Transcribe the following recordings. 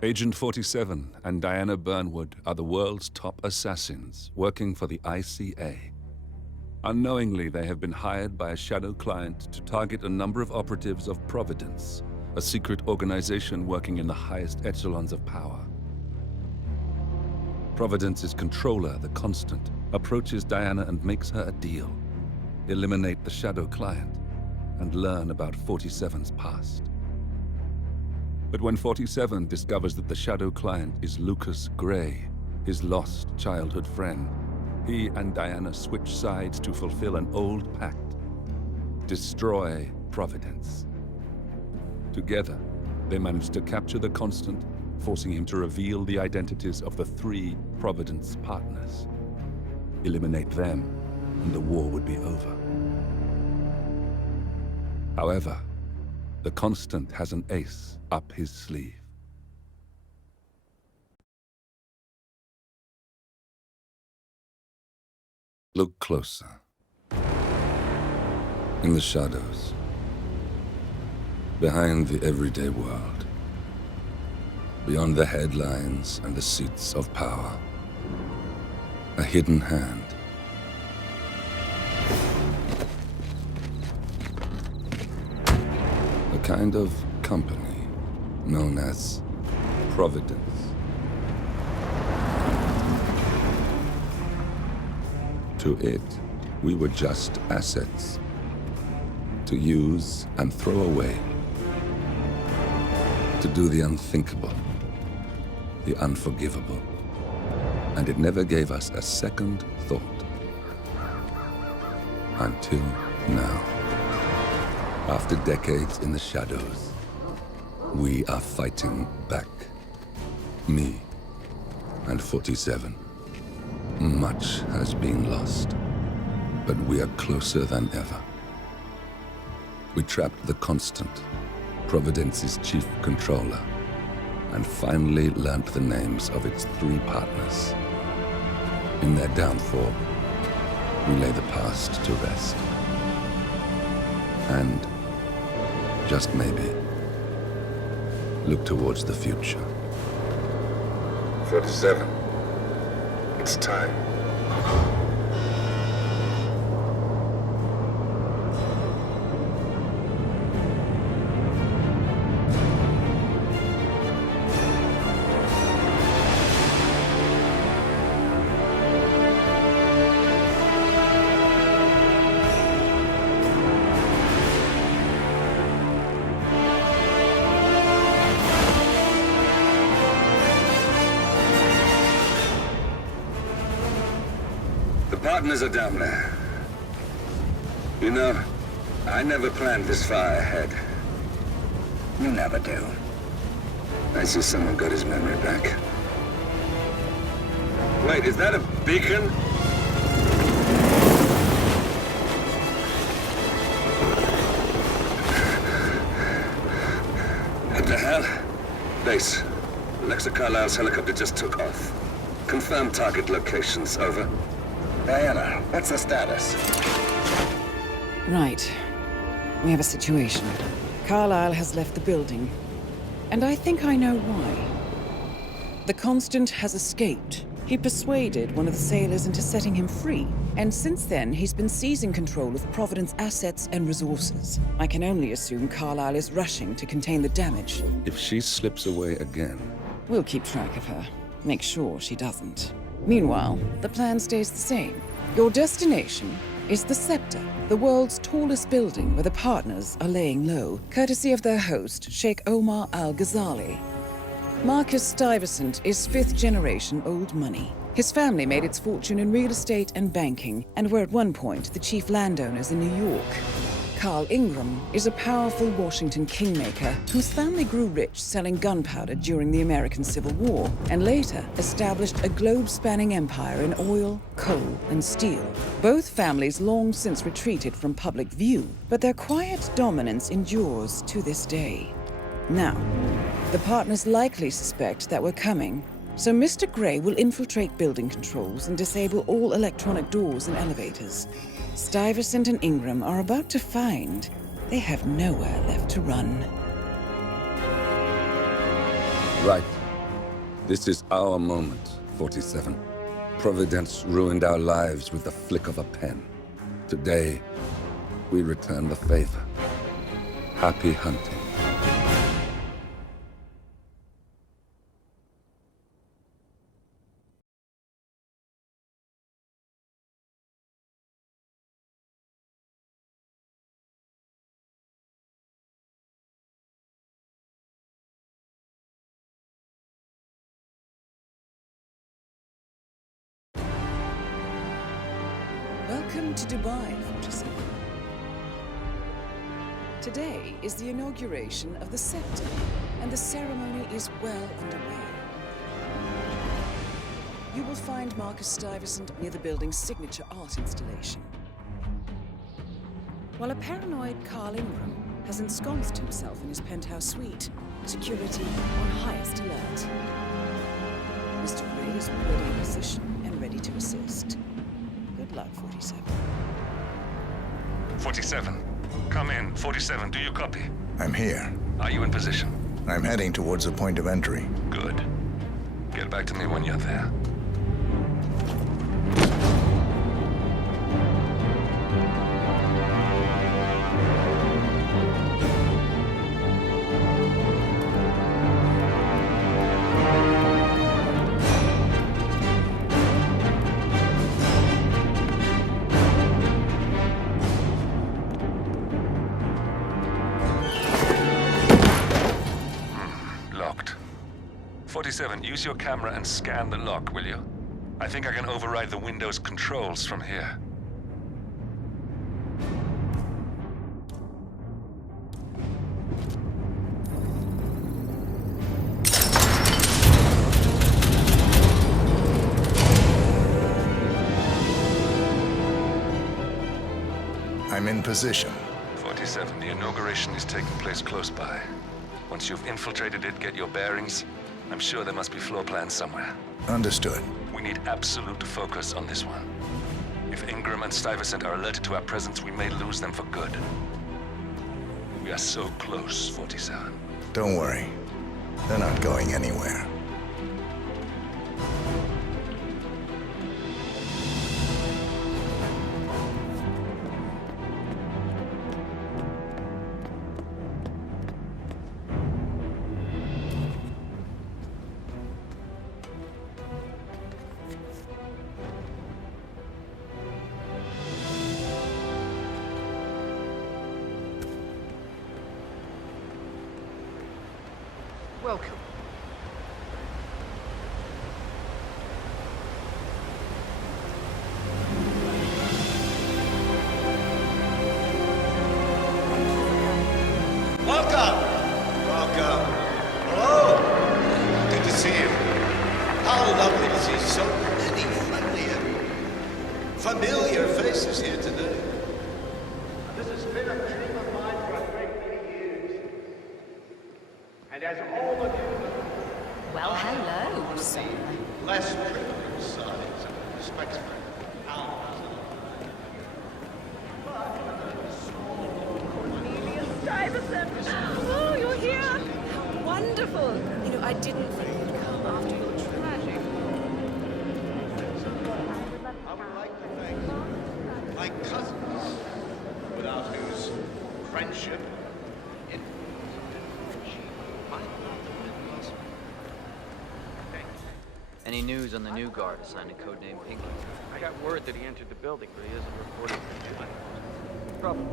Agent 47 and Diana Burnwood are the world's top assassins working for the ICA. Unknowingly, they have been hired by a shadow client to target a number of operatives of Providence, a secret organization working in the highest echelons of power. Providence's controller, the Constant, approaches Diana and makes her a deal. Eliminate the shadow client and learn about 47's past. But when 47 discovers that the shadow client is Lucas Gray, his lost childhood friend, he and Diana switch sides to fulfill an old pact: destroy Providence. Together, they manage to capture the Constant, forcing him to reveal the identities of the 3 Providence partners. Eliminate them, and the war would be over. However, the Constant has an ace up his sleeve. Look closer. In the shadows, behind the everyday world, beyond the headlines and the seats of power, a hidden hand. A kind of company known as Providence. To it, we were just assets to use and throw away, to do the unthinkable, the unforgivable, and it never gave us a second thought. Until now. After decades in the shadows, we are fighting back. Me and 47. Much has been lost, but we are closer than ever. We trapped the Constant, Providence's chief controller, and finally learnt the names of its 3 partners. In their downfall, we lay the past to rest. And, just maybe, look towards the future. 47. It's time. The partners are down there. You know, I never planned this far ahead. You never do. I see someone got his memory back. Wait, is that a beacon? What the hell? Base. Alexa Carlisle's helicopter just took off. Confirm target locations, over. Diana, what's the status? Right. We have a situation. Carlisle has left the building. And I think I know why. The Constant has escaped. He persuaded one of the sailors into setting him free. And since then, he's been seizing control of Providence assets and resources. I can only assume Carlisle is rushing to contain the damage. If she slips away again... We'll keep track of her. Make sure she doesn't. Meanwhile, the plan stays the same. Your destination is the Scepter, the world's tallest building where the partners are laying low, courtesy of their host, Sheikh Omar Al-Ghazali. Marcus Stuyvesant is 5th-generation old money. His family made its fortune in real estate and banking, and were at one point the chief landowners in New York. Carl Ingram is a powerful Washington kingmaker whose family grew rich selling gunpowder during the American Civil War, and later established a globe-spanning empire in oil, coal, and steel. Both families long since retreated from public view, but their quiet dominance endures to this day. Now, the partners likely suspect that we're coming, so Mr. Gray will infiltrate building controls and disable all electronic doors and elevators. Stuyvesant and Ingram are about to find they have nowhere left to run. Right. This is our moment, 47. Providence ruined our lives with the flick of a pen. Today, we return the favor. Happy hunting. Welcome to Dubai, 47. Today is the inauguration of the scepter, and the ceremony is well underway. You will find Marcus Stuyvesant near the building's signature art installation, while a paranoid Carl Ingram has ensconced himself in his penthouse suite, security on highest alert. Mr. Gray is already in position and ready to assist. Good luck, 47. 47. Come in. 47, do you copy? I'm here. Are you in position? I'm heading towards the point of entry. Good. Get back to me when you're there. Locked. 47, use your camera and scan the lock, will you? I think I can override the Windows controls from here. I'm in position. 47, the inauguration is taking place close by. Once you've infiltrated it, get your bearings. I'm sure there must be floor plans somewhere. Understood. We need absolute focus on this one. If Ingram and Stuyvesant are alerted to our presence, we may lose them for good. We are so close, 47. Don't worry. They're not going anywhere. Welcome. Welcome! Welcome. Hello! Good to see you. How lovely to see so many friendly and familiar faces here today. This has been a dream of mine for a great many years. And as all of you know, Well, hello, sir. less privileged sides of respect for ours. Oh, you're here! How wonderful! You know, I didn't think you'd come after your tragic. I would like to thank my cousins, without whose friendship, influence, and achievement might not have been possible. Thank you. Any news on the new guard assigned to codename Pinky? I got word that he entered the building, but he isn't reporting for Hitman. Trouble.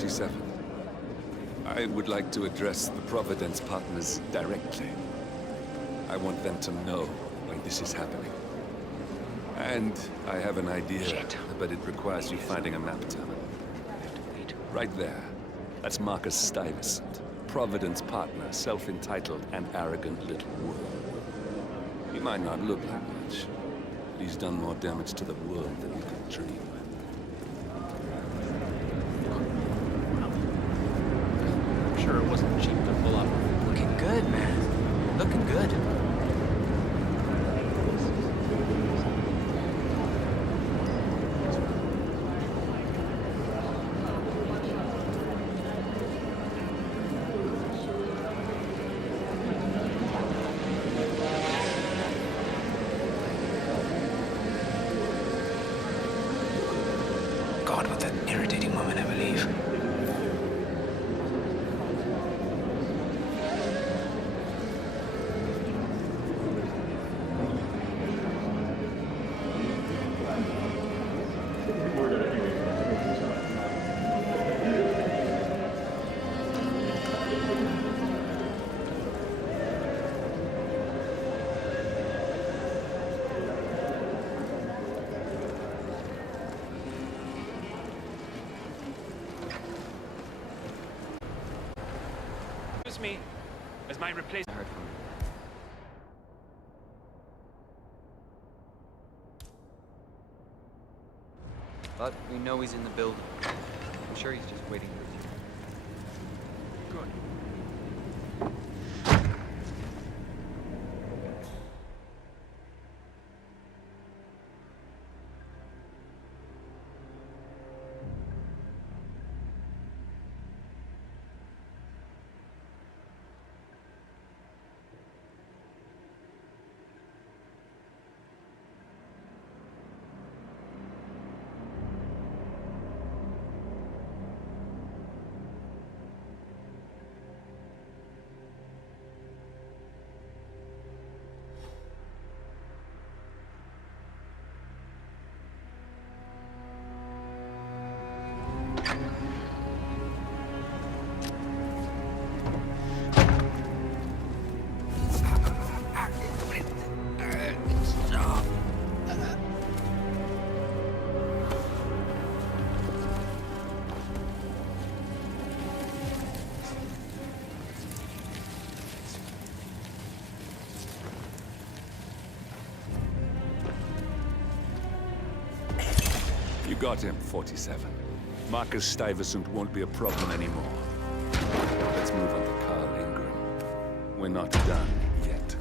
47. I would like to address the Providence partners directly. I want them to know why this is happening. And I have an idea, but it requires you finding a map terminal. Right there. That's Marcus Stuyvesant. Providence partner, self-entitled and arrogant little worm. He might not look like much, but he's done more damage to the world than you could dream. I'm sure it wasn't cheap to pull up. Looking good, man. Looking good. God, what an irritating moment, I believe. Excuse me. As my replacement. I heard from him. But we know he's in the building. I'm sure he's just waiting with you. Good. You got him, 47. Marcus Stuyvesant won't be a problem anymore. Let's move on to Carl Ingram. We're not done yet.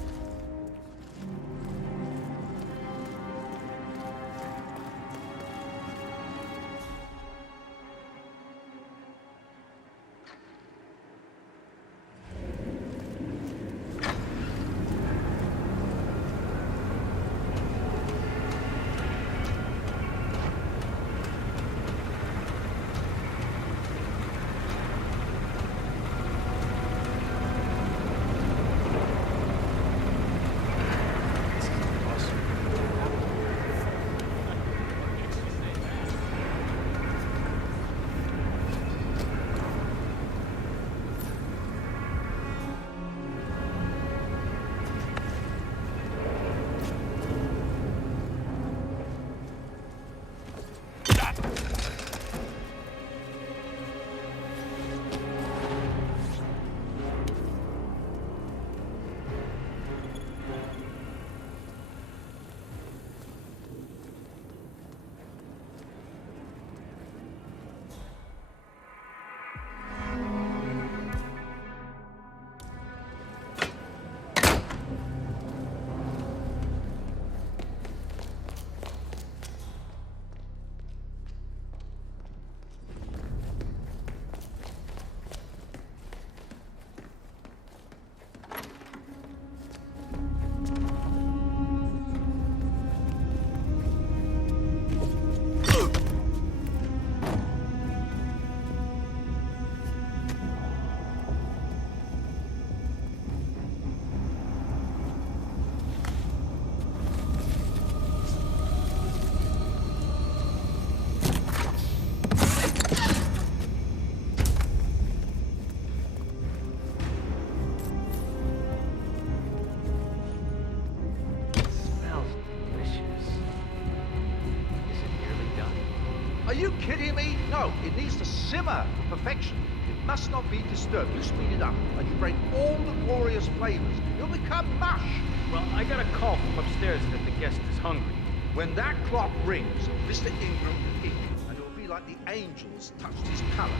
you kidding me? No, it needs to simmer to perfection. It must not be disturbed. You speed it up, and you break all the glorious flavors. It'll become mush. Well, I got a call from upstairs that the guest is hungry. When that clock rings, Mr. Ingram will eat, and it will be like the angels touched his palate.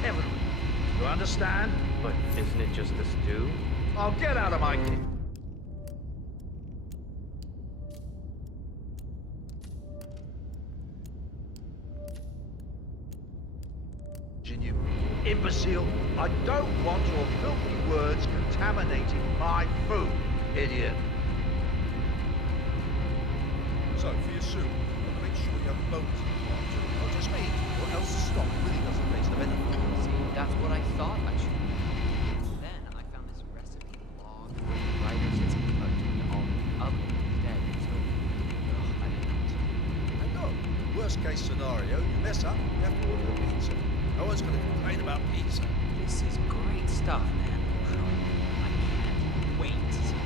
Heavenly. You understand? But isn't it just a stew? I'll get out of my kitchen. You imbecile. I don't want your filthy words contaminating my food, idiot. So, for your soup, make sure you have bones in the pot. Not just me, or else the stock really doesn't taste of anything. See, that's what I thought I should do. Then I found this recipe log where the writer says about doing all the oven instead. So, I didn't. And no, worst case scenario, you mess up, you have to order a pizza. No one's going to complain about pizza. This is great stuff, man. I can't wait to see it.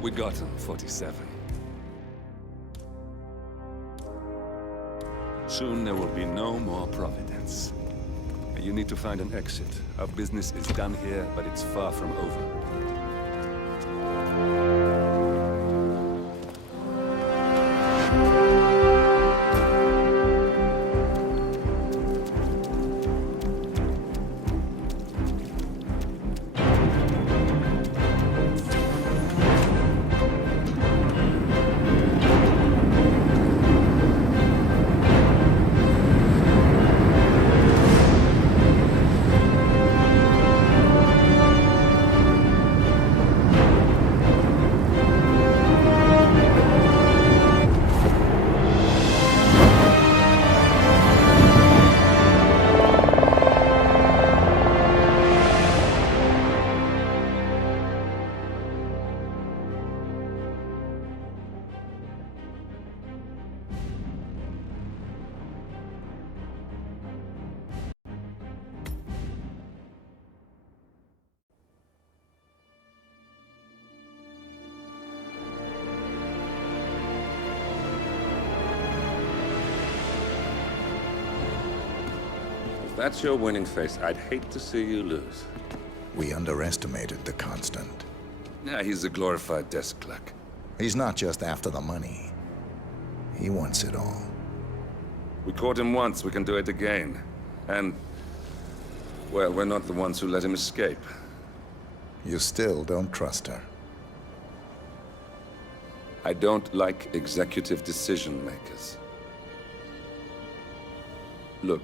We got him, 47. Soon there will be no more Providence. You need to find an exit. Our business is done here, but it's far from over. that's your winning face, I'd hate to see you lose. We underestimated the Constant. Yeah, he's a glorified desk clerk. He's not just after the money. He wants it all. We caught him once, we can do it again. And, well, we're not the ones who let him escape. You still don't trust her. I don't like executive decision makers. Look,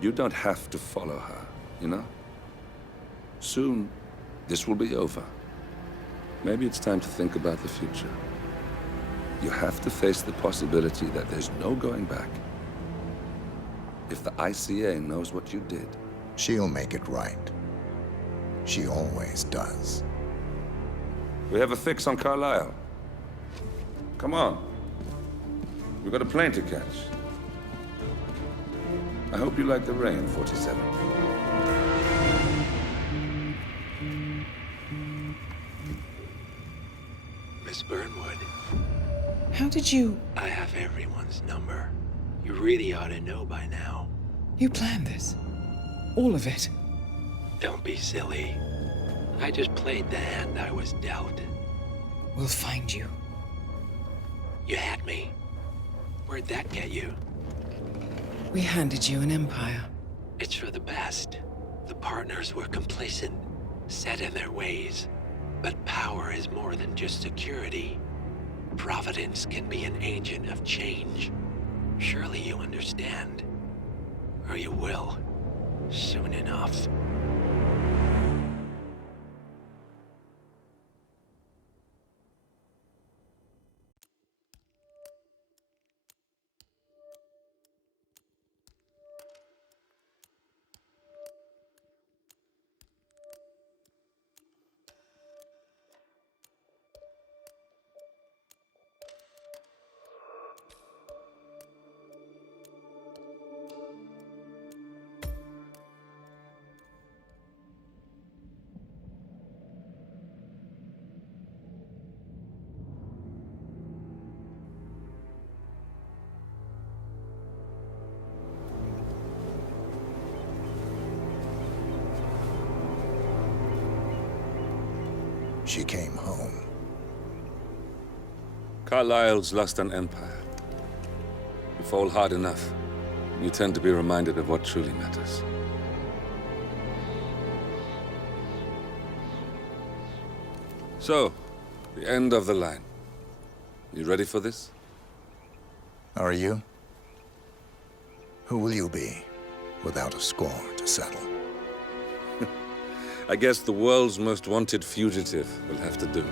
you don't have to follow her, you know? Soon, this will be over. Maybe it's time to think about the future. You have to face the possibility that there's no going back. If the ICA knows what you did, She'll make it right. She always does. we have a fix on Carlisle. Come on. We've got a plane to catch. I hope you like the rain, 47. Miss Burnwood, How did you... I have everyone's number. You really ought to know by now. You planned this? All of it? Don't be silly. I just played the hand I was dealt. We'll find you. You had me. Where'd that get you? We handed you an empire. It's for the best. The partners were complacent, set in their ways. But power is more than just security. Providence can be an agent of change. Surely you understand. Or you will. Soon enough. She came home. Carlisle's lost an empire. You fall hard enough, you tend to be reminded of what truly matters. So, the end of the line. You ready for this? Are you? Who will you be, without a score to settle? I guess the world's most wanted fugitive will have to do.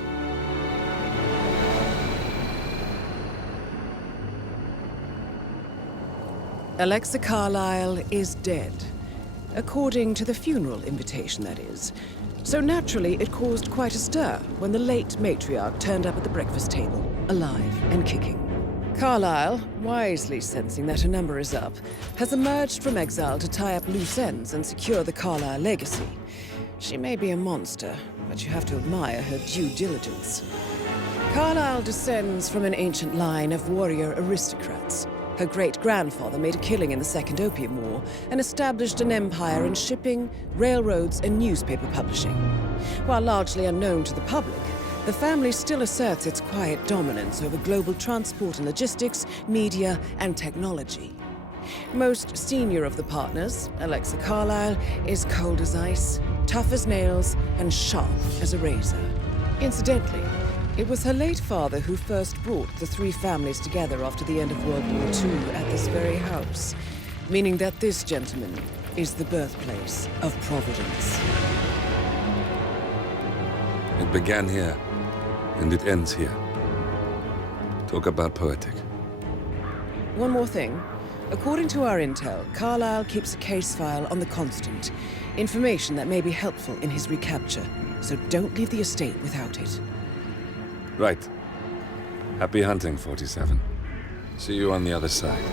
Alexa Carlisle is dead. According to the funeral invitation, that is. So naturally, it caused quite a stir when the late matriarch turned up at the breakfast table, alive and kicking. Carlisle, wisely sensing that her number is up, has emerged from exile to tie up loose ends and secure the Carlisle legacy. She may be a monster, but you have to admire her due diligence. Carlisle descends from an ancient line of warrior aristocrats. Her great-grandfather made a killing in the Second Opium War and established an empire in shipping, railroads, and newspaper publishing. While largely unknown to the public, the family still asserts its quiet dominance over global transport and logistics, media, and technology. Most senior of the partners, Alexa Carlisle, is cold as ice, tough as nails, and sharp as a razor. Incidentally, it was her late father who first brought the three families together after the end of World War II at this very house, meaning that this gentleman is the birthplace of Providence. It began here, and it ends here. Talk about poetic. One more thing. According to our intel, Carlisle keeps a case file on the Constant. Information that may be helpful in his recapture, so don't leave the estate without it. Right. Happy hunting, 47. See you on the other side.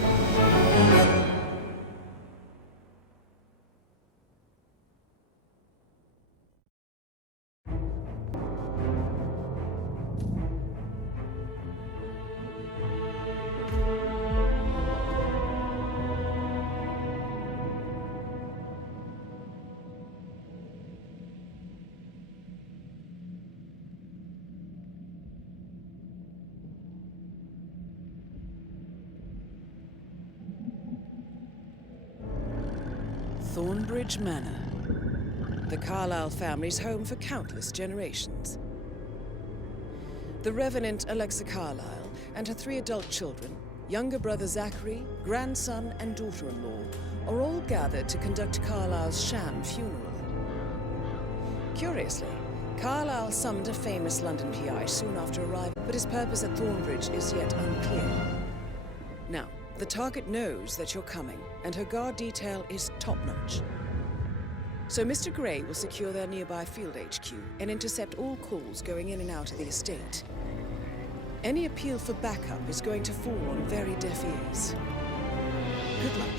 Thornbridge Manor. The Carlyle family's home for countless generations. The Revenant Alexa Carlyle and her 3 adult children, younger brother Zachary, grandson and daughter-in-law, are all gathered to conduct Carlyle's sham funeral. Curiously, Carlyle summoned a famous London PI soon after arrival, but his purpose at Thornbridge is yet unclear. Now, the target knows that you're coming, and her guard detail is top-notch. So Mr. Gray will secure their nearby field HQ and intercept all calls going in and out of the estate. Any appeal for backup is going to fall on very deaf ears. Good luck,